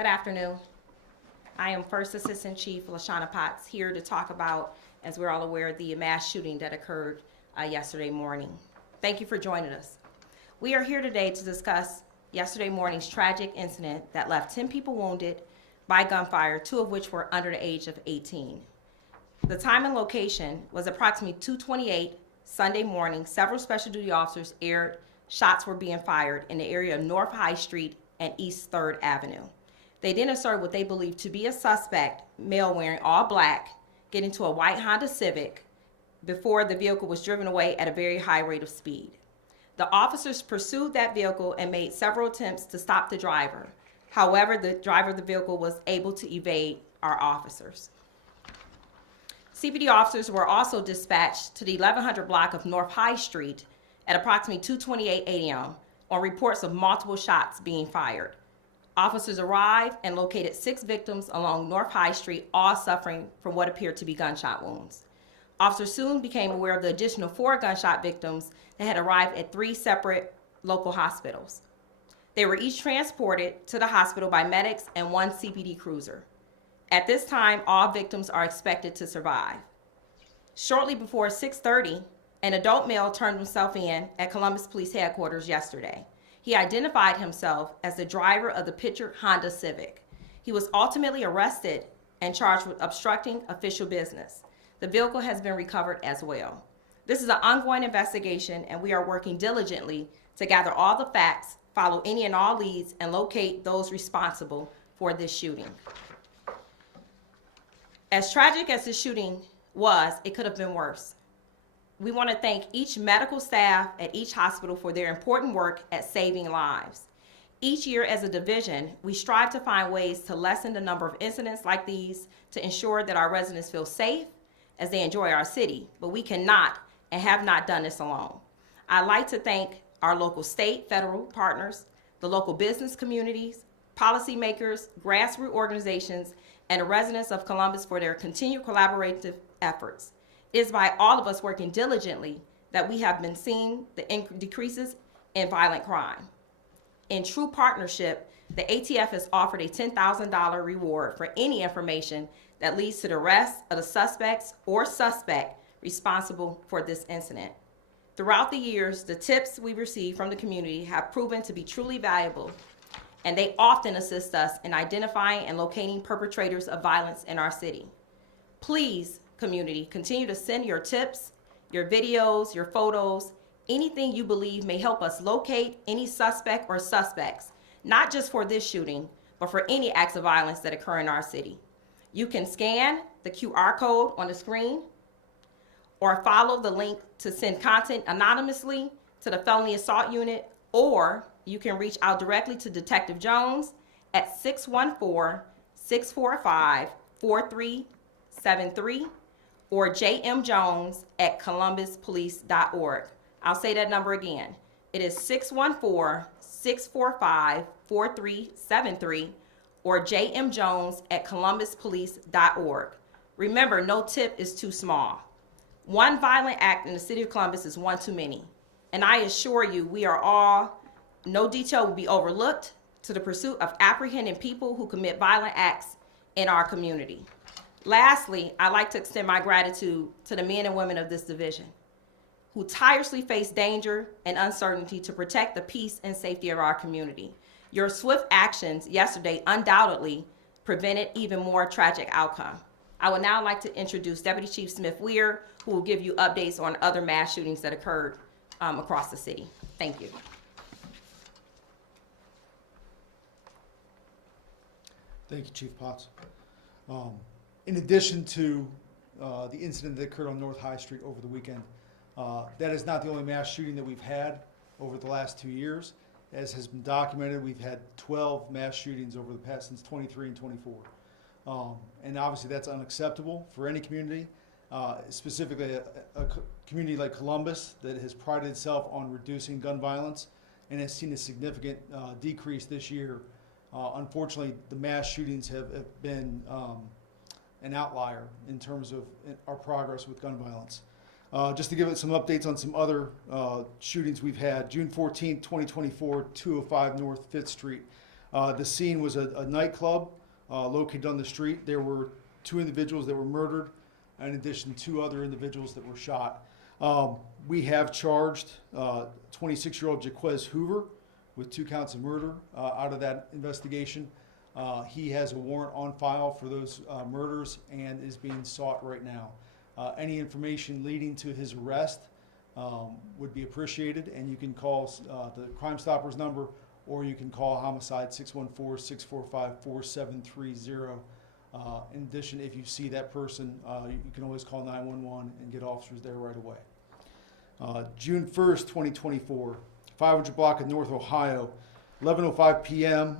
Good afternoon. I am First Assistant Chief LaShawna Potts, here to talk about, as we're all aware, the mass shooting that occurred yesterday morning. Thank you for joining us. We are here today to discuss yesterday morning's tragic incident that left 10 people wounded by gunfire, 2 of which were under the age of 18. The time and location was approximately 2:28 Sunday morning. Several special duty officers aired shots were being fired in the area of North High Street and East 3rd Avenue. They then observed what they believed to be a suspect, male wearing all black, get into a white Honda Civic before the vehicle was driven away at a very high rate of speed. The officers pursued that vehicle and made several attempts to stop the driver. However, the driver of the vehicle was able to evade our officers. CPD officers were also dispatched to the 1100 block of North High Street at approximately 2:28 a.m. on reports of multiple shots being fired. Officers arrived and located 6 victims along North High Street, all suffering from what appeared to be gunshot wounds. Officers soon became aware of the additional 4 gunshot victims that had arrived at 3 separate local hospitals. They were each transported to the hospital by medics and 1 CPD cruiser. At this time, all victims are expected to survive. Shortly before 6:30, an adult male turned himself in at Columbus Police Headquarters yesterday. He identified himself as the driver of the pictured Honda Civic. He was ultimately arrested and charged with obstructing official business. The vehicle has been recovered as well. This is an ongoing investigation, and we are working diligently to gather all the facts, follow any and all leads, and locate those responsible for this shooting. As tragic as this shooting was, it could have been worse. We want to thank each medical staff at each hospital for their important work at saving lives. Each year as a division, we strive to find ways to lessen the number of incidents like these to ensure that our residents feel safe as they enjoy our city, but we cannot and have not done this alone. I'd like to thank our local state, federal partners, the local business communities, policymakers, grassroots organizations, and the residents of Columbus for their continued collaborative efforts. It is by all of us working diligently that we have been seeing the decreases in violent crime. In true partnership, the ATF has offered a $10,000 reward for any information that leads to the arrest of the suspects or suspect responsible for this incident. Throughout the years, the tips we've received from the community have proven to be truly valuable, and they often assist us in identifying and locating perpetrators of violence in our city. Please, community, continue to send your tips, your videos, your photos, anything you believe may help us locate any suspect or suspects, not just for this shooting, but for any acts of violence that occur in our city. You can scan the QR code on the screen or follow the link to send content anonymously to the Felony Assault Unit, or you can reach out directly to Detective Jones at 614-645-4373 or JM Jones at columbuspolice.org. I'll say that number again. It is 614-645-4373 or JM Jones at columbuspolice.org. Remember, no tip is too small. One violent act in the city of Columbus is one too many. And I assure you, no detail will be overlooked to the pursuit of apprehending people who commit violent acts in our community. Lastly, I'd like to extend my gratitude to the men and women of this division who tirelessly face danger and uncertainty to protect the peace and safety of our community. Your swift actions yesterday undoubtedly prevented even more tragic outcome. I would now like to introduce Deputy Chief Smith Weir, who will give you updates on other mass shootings that occurred across the city. Thank you. Thank you, Chief Potts. In addition to the incident that occurred on North High Street over the weekend, that is not the only mass shooting that we've had over the last 2 years. As has been documented, we've had 12 mass shootings over the past since 23 and 24. And obviously that's unacceptable for any community, specifically a community like Columbus that has prided itself on reducing gun violence and has seen a significant decrease this year. Unfortunately, the mass shootings have been an outlier in terms of our progress with gun violence. Just to give it some updates on some other shootings we've had. June 14th, 2024, 205 North 5th Street. The scene was a nightclub located on the street. There were 2 individuals that were murdered, in addition to 2 other individuals that were shot. We have charged 26-year-old Jaquez Hoover with 2 counts of murder out of that investigation. He has a warrant on file for those murders and is being sought right now. Any information leading to his arrest would be appreciated, and you can call the Crime Stoppers number, or you can call Homicide 614-645-4730. In addition, if you see that person, you can always call 911 and get officers there right away. June 1st, 2024, 500 block of North Ohio, 11:05 p.m.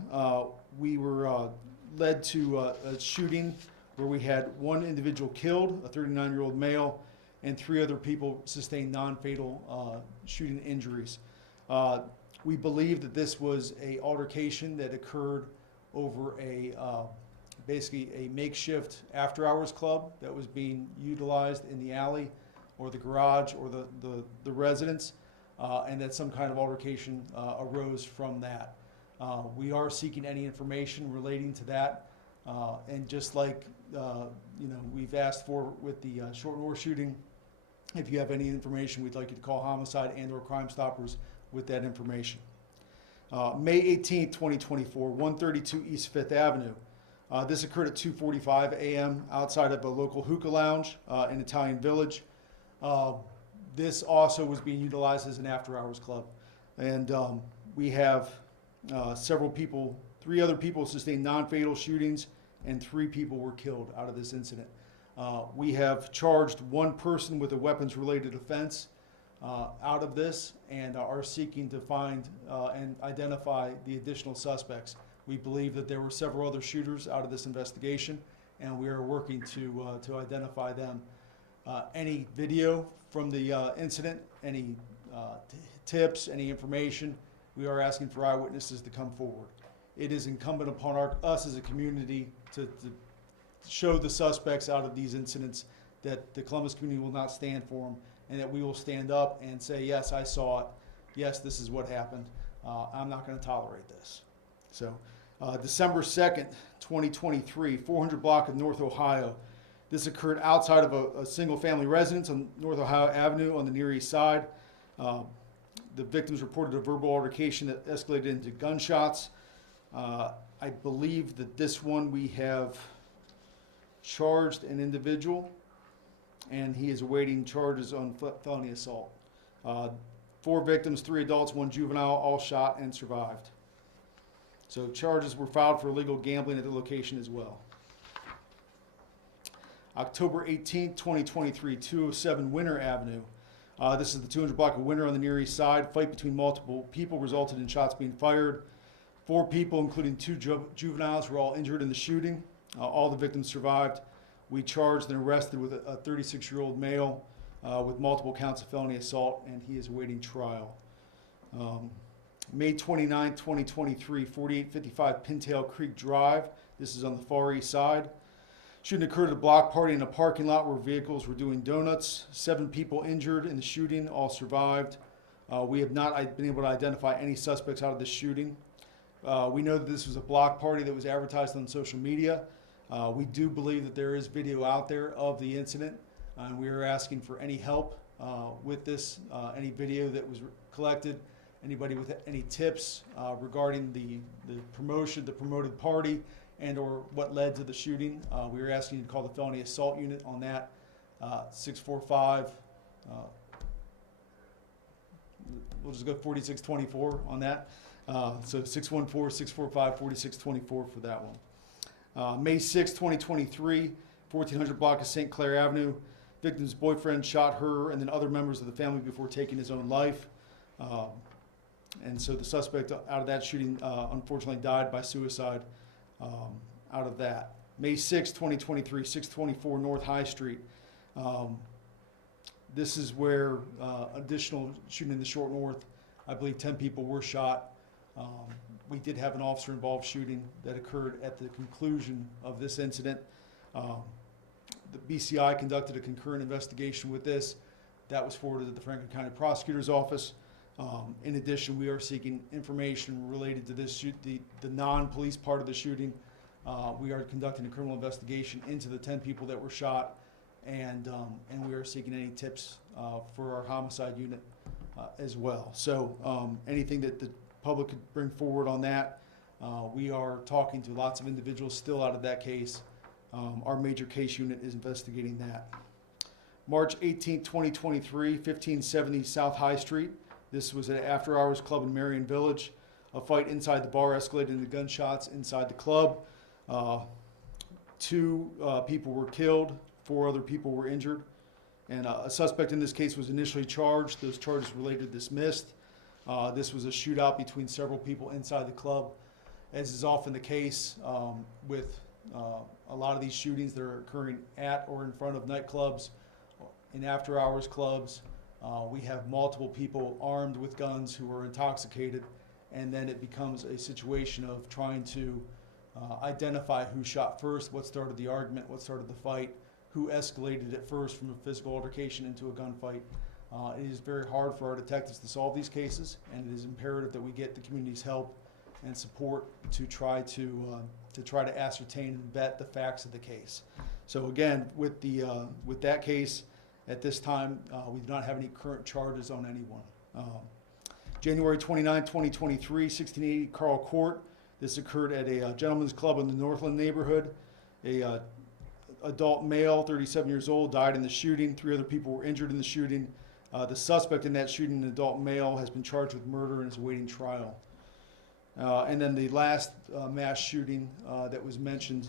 We were led to a shooting where we had 1 individual killed, a 39-year-old male, and 3 other people sustained non-fatal shooting injuries. We believe that this was a altercation that occurred over basically a makeshift after-hours club that was being utilized in the alley or the garage or the residence, and that some kind of altercation arose from that. We are seeking any information relating to that, and just like we've asked for with the Short North shooting, if you have any information, we'd like you to call Homicide and/or Crime Stoppers with that information. May 18th, 2024, 132 East 5th Avenue. This occurred at 2:45 a.m. outside of a local hookah lounge in Italian Village. This also was being utilized as an after-hours club. And we have several people, 3 other people sustained non-fatal shootings, and 3 people were killed out of this incident. We have charged 1 person with a weapons-related offense out of this, and are seeking to find and identify the additional suspects. We believe that there were several other shooters out of this investigation, and we are working to identify them. Any video from the incident, any tips, any information, we are asking for eyewitnesses to come forward. It is incumbent upon us as a community to show the suspects out of these incidents that the Columbus community will not stand for them, and that we will stand up and say, yes, I saw it. Yes, this is what happened. I'm not going to tolerate this. So, December 2nd, 2023, 400 block of North Ohio. This occurred outside of a single-family residence on North Ohio Avenue on the Near East Side. The victims reported a verbal altercation that escalated into gunshots. I believe that this one we have charged an individual, and he is awaiting charges on felony assault. 4 victims, 3 adults, 1 juvenile, all shot and survived. So charges were filed for illegal gambling at the location as well. October 18th, 2023, 207 Winter Avenue. This is the 200 block of Winter on the Near East Side. Fight between multiple people resulted in shots being fired. 4 people, including 2 juveniles, were all injured in the shooting. All the victims survived. We charged and arrested with a 36-year-old male with multiple counts of felony assault, and he is awaiting trial. May 29th, 2023, 4855 Pintail Creek Drive. This is on the Far East Side. Shooting occurred at a block party in a parking lot where vehicles were doing donuts. 7 people injured in the shooting, all survived. We have not been able to identify any suspects out of this shooting. We know that this was a block party that was advertised on social media. We do believe that there is video out there of the incident, and we are asking for any help with this, any video that was collected, anybody with any tips regarding the promoted party and or what led to the shooting. We are asking you to call the felony assault unit on that, 645, we'll just go 4624 on that. So 614-645-4624 for that one. May 6, 2023, 1400 block of St. Clair Avenue. Victim's boyfriend shot her and then other members of the family before taking his own life. And so the suspect out of that shooting unfortunately died by suicide out of that. May 6, 2023, 624 North High Street. This is where additional shooting in the Short North, I believe 10 people were shot. We did have an officer-involved shooting that occurred at the conclusion of this incident. The BCI conducted a concurrent investigation with this. That was forwarded to the Franklin County Prosecutor's Office. In addition, we are seeking information related to this the non-police part of the shooting. We are conducting a criminal investigation into the 10 people that were shot, and we are seeking any tips for our homicide unit as well. So anything that the public could bring forward on that, we are talking to lots of individuals still out of that case. Our major case unit is investigating that. March 18, 2023, 1570 South High Street. This was an after-hours club in Marion Village. A fight inside the bar escalated into gunshots inside the club. 2 people were killed, 4 other people were injured. And a suspect in this case was initially charged. Those charges were later dismissed. This was a shootout between several people inside the club. As is often the case with a lot of these shootings that are occurring at or in front of nightclubs, in after-hours clubs, we have multiple people armed with guns who are intoxicated, and then it becomes a situation of trying to identify who shot first, what started the argument, what started the fight, who escalated it first from a physical altercation into a gunfight. It is very hard for our detectives to solve these cases, and it is imperative that we get the community's help and support to try to ascertain and vet the facts of the case. So again, with that case, at this time, we do not have any current charges on anyone. January 29, 2023, 1680 Carl Court. This occurred at a gentleman's club in the Northland neighborhood. A adult male, 37 years old, died in the shooting. 3 other people were injured in the shooting. The suspect in that shooting, an adult male, has been charged with murder and is awaiting trial. And then the last mass shooting that was mentioned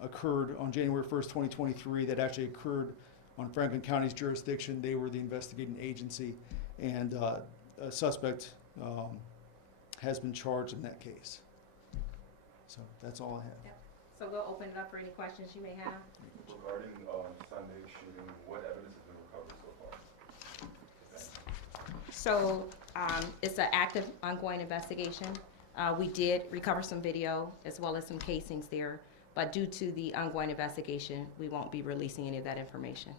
occurred on January 1st, 2023. That actually occurred on Franklin County's jurisdiction. They were the investigating agency, and a suspect has been charged in that case. So that's all I have. Yep. So we'll open it up for any questions you may have. Regarding Sunday's shooting, what evidence has been recovered so far? So it's an active, ongoing investigation. We did recover some video as well as some casings there, but due to the ongoing investigation, we won't be releasing any of that information.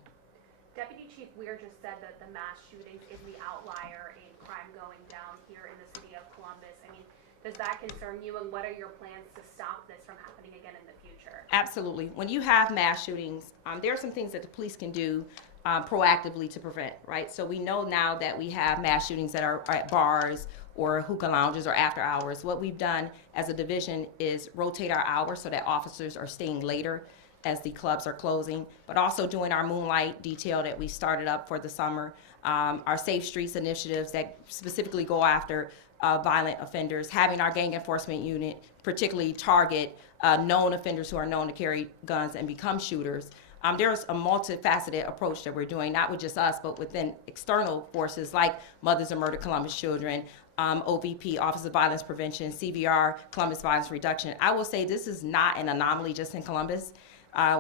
Deputy Chief Weir just said that the mass shootings is the outlier in crime going down here in the city of Columbus. I mean, does that concern you, and what are your plans to stop this from happening again in the future? Absolutely. When you have mass shootings, there are some things that the police can do proactively to prevent, right? So we know now that we have mass shootings that are at bars or hookah lounges or after hours. What we've done as a division is rotate our hours so that officers are staying later as the clubs are closing, but also doing our moonlight detail that we started up for the summer, our Safe Streets initiatives that specifically go after violent offenders, having our gang enforcement unit particularly target known offenders who are known to carry guns and become shooters. There's a multifaceted approach that we're doing, not with just us, but within external forces like Mothers of Murdered Columbus Children, OVP, Office of Violence Prevention, CVR, Columbus Violence Reduction. I will say this is not an anomaly just in Columbus.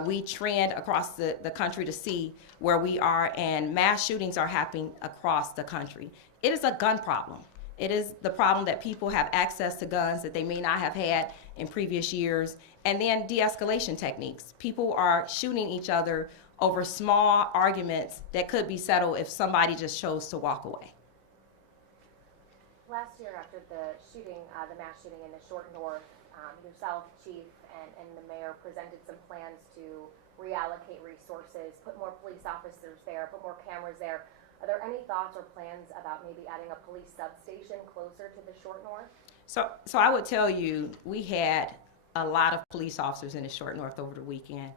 We trend across the country to see where we are, and mass shootings are happening across the country. It is a gun problem. It is the problem that people have access to guns that they may not have had in previous years, and then de-escalation techniques. People are shooting each other over small arguments that could be settled if somebody just chose to walk away. Last year, after the shooting, the mass shooting in the Short North, yourself, Chief, and the mayor presented some plans to reallocate resources, put more police officers there, put more cameras there. Are there any thoughts or plans about maybe adding a police substation closer to the Short North? So I would tell you, we had a lot of police officers in the Short North over the weekend.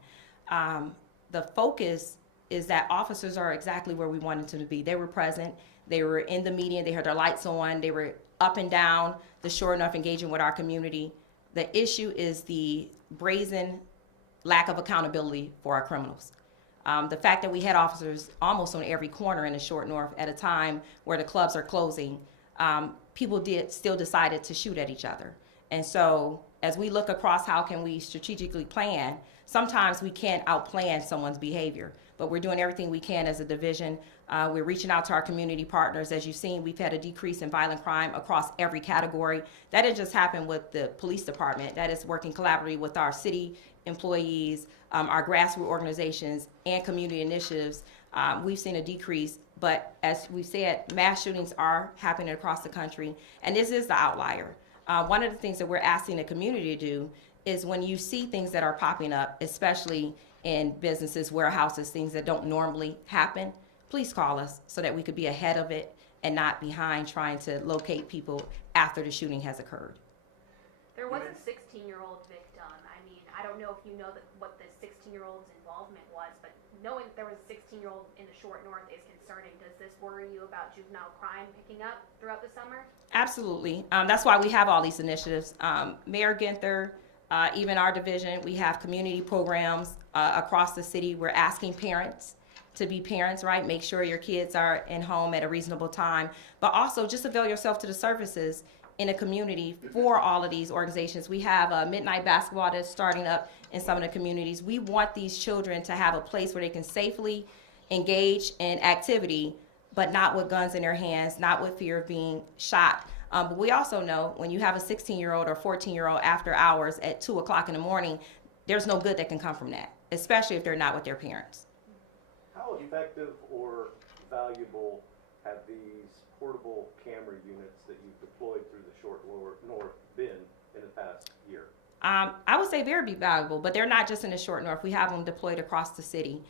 The focus is that officers are exactly where we wanted them to be. They were present. They were in the median. They had their lights on. They were up and down the Short North engaging with our community. The issue is the brazen lack of accountability for our criminals. The fact that we had officers almost on every corner in the Short North at a time where the clubs are closing, people still decided to shoot at each other. And so as we look across how can we strategically plan, sometimes we can't outplan someone's behavior, but we're doing everything we can as a division. We're reaching out to our community partners. As you've seen, we've had a decrease in violent crime across every category. That didn't just happen with the police department. That is working collaboratively with our city employees, our grassroots organizations, and community initiatives. We've seen a decrease But as we said, mass shootings are happening across the country, and this is the outlier. One of the things that we're asking the community to do is when you see things that are popping up, especially in businesses, warehouses, things that don't normally happen, please call us so that we could be ahead of it and not behind trying to locate people after the shooting has occurred. There was a 16-year-old victim. I mean, I don't know if you know what the 16-year-old's involvement was, but knowing that there was a 16-year-old in the Short North is concerning. Does this worry you about juvenile crime picking up throughout the summer? Absolutely. That's why we have all these initiatives. Mayor Ginther, even our division, we have community programs across the city. We're asking parents to be parents, right? Make sure your kids are in home at a reasonable time, but also just avail yourself to the services in a community for all of these organizations. We have midnight basketball that's starting up in some of the communities. We want these children to have a place where they can safely engage in activity, but not with guns in their hands, not with fear of being shot. But we also know when you have a 16-year-old or 14-year-old after hours at 2 o'clock in the morning, there's no good that can come from that, especially if they're not with their parents. How effective or valuable have these portable camera units that you've deployed through the Short North been in the past year? I would say very valuable, but they're not just in the Short North. We have them deployed across the city.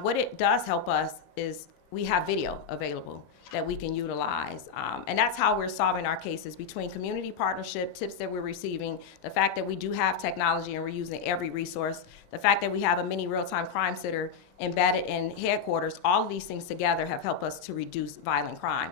What it does help us is we have video available that we can utilize. And that's how we're solving our cases, between community partnership, tips that we're receiving, the fact that we do have technology and we're using every resource, the fact that we have a mini real-time crime center embedded in headquarters. All of these things together have helped us to reduce violent crime.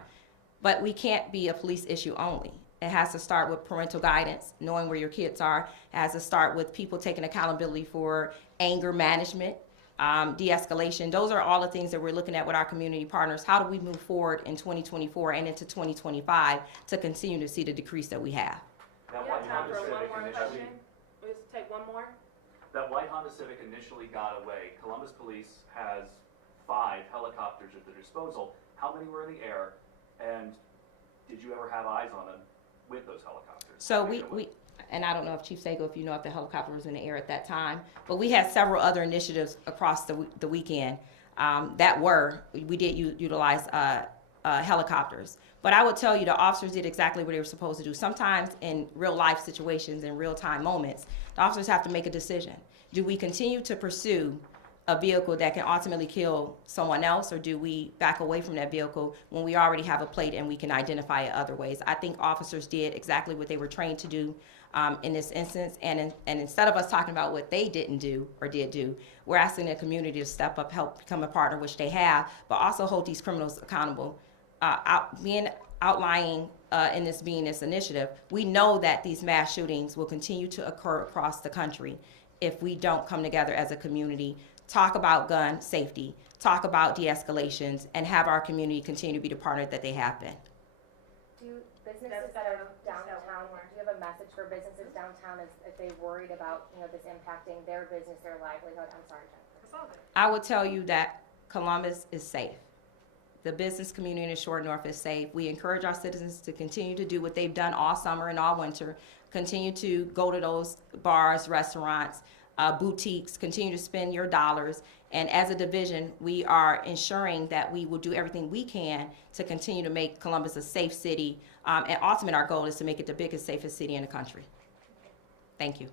But we can't be a police issue only. It has to start with parental guidance, knowing where your kids are. It has to start with people taking accountability for anger management, de-escalation. Those are all the things that we're looking at with our community partners. How do we move forward in 2024 and into 2025 to continue to see the decrease that we have? That We white have time Honda for one Civic more initially, question. Let's take one more. that white Honda Civic initially got away. Columbus Police has 5 helicopters at their disposal. How many were in the air? And did you ever have eyes on them with those helicopters? So we and I don't know if Chief Sago, if you know if the helicopter was in the air at that time, but we had several other initiatives across the weekend we did utilize helicopters. But I would tell you the officers did exactly what they were supposed to do. Sometimes in real life situations, in real time moments, the officers have to make a decision. Do we continue to pursue a vehicle that can ultimately kill someone else, or do we back away from that vehicle when we already have a plate and we can identify it other ways? I think officers did exactly what they were trained to do in this instance, and instead of us talking about what they didn't do or did do, we're asking the community to step up, help become a partner, which they have, but also hold these criminals accountable. Outlying in this initiative, we know that these mass shootings will continue to occur across the country if we don't come together as a community, talk about gun safety, talk about de-escalations, and have our community continue to be the partner that they have been. Do businesses that are downtown, do you have a message for businesses downtown if they're worried about, this impacting their business, their livelihood? I'm sorry, Jennifer. I would tell you that Columbus is safe. The business community in the Short North is safe. We encourage our citizens to continue to do what they've done all summer and all winter, continue to go to those bars, restaurants, boutiques, continue to spend your dollars. And as a division, we are ensuring that we will do everything we can to continue to make Columbus a safe city. And ultimately, our goal is to make it the biggest, safest city in the country. Thank you.